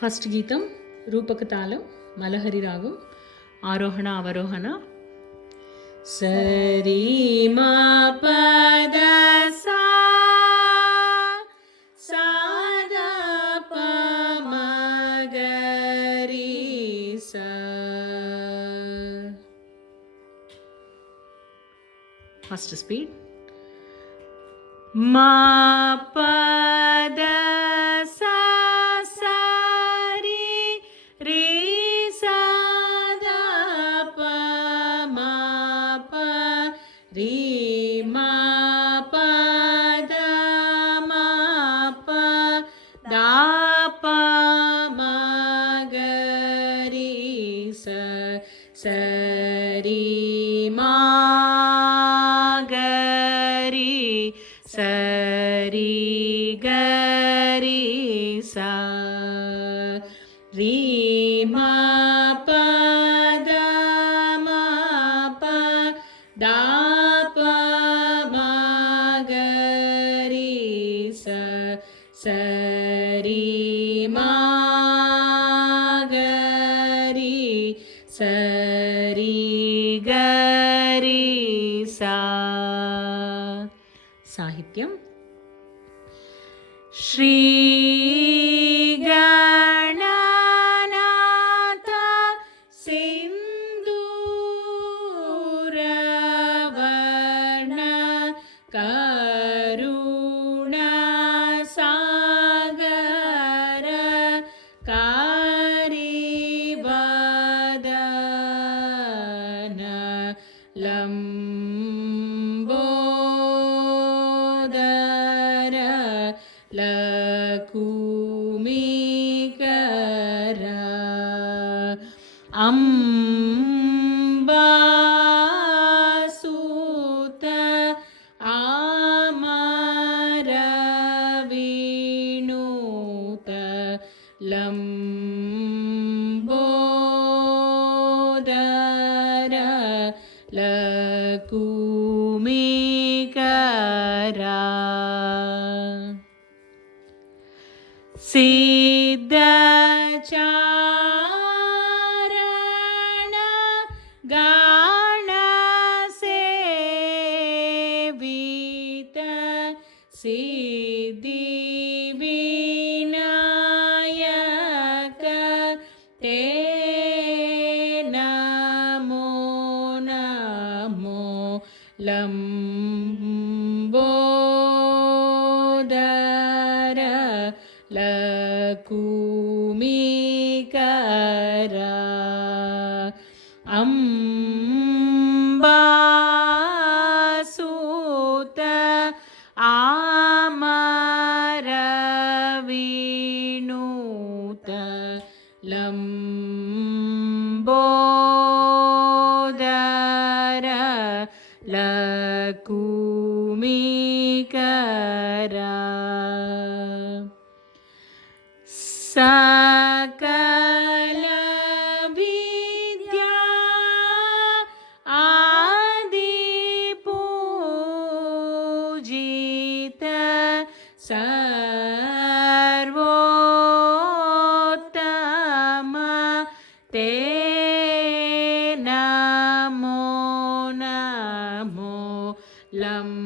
ఫస్ట్ గీతం రూపక తాళం మలహరి రాగం ఆరోహణ అవరోహణ. సరి మా పద సా సాద ప మ గ రి సా. First speed. మా పద సా సా రి రి సా ద ప మ ప రి మా ప ద మ ప ద ప మ గ రి స స రి మా గ రి స రి గ రి సా. రి మా ప ద మ ప ద ప మ గ రి స స రి మా గ రి స రి గ రి సా. సాహిత్యం శ్రీ గణనాథ సింధూరవర్ణ కరుణ సాగర కారివదన లంబోదర లకుమికర అంబాసుత అమర వినూత లంబోదర లకుమికర. సిద్ధచారణ గణసేవిత సిద్ధి వినాయక తే నమో నమో లంబోదర లకుమికర. అంబాసుత అమర వినూత లంబోదర లకుమికర. సకల విద్యా ఆది పూజిత సర్వోత్తమ తే నమో నమో లంబోదర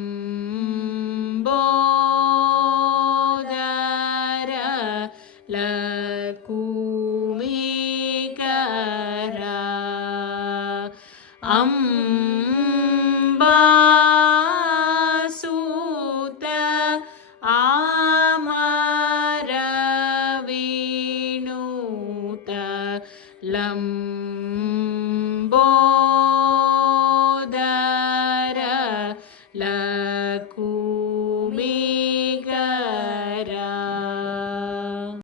లకుమికర. అంబాసుత అమర వినూత లంబోదర లకుమికర.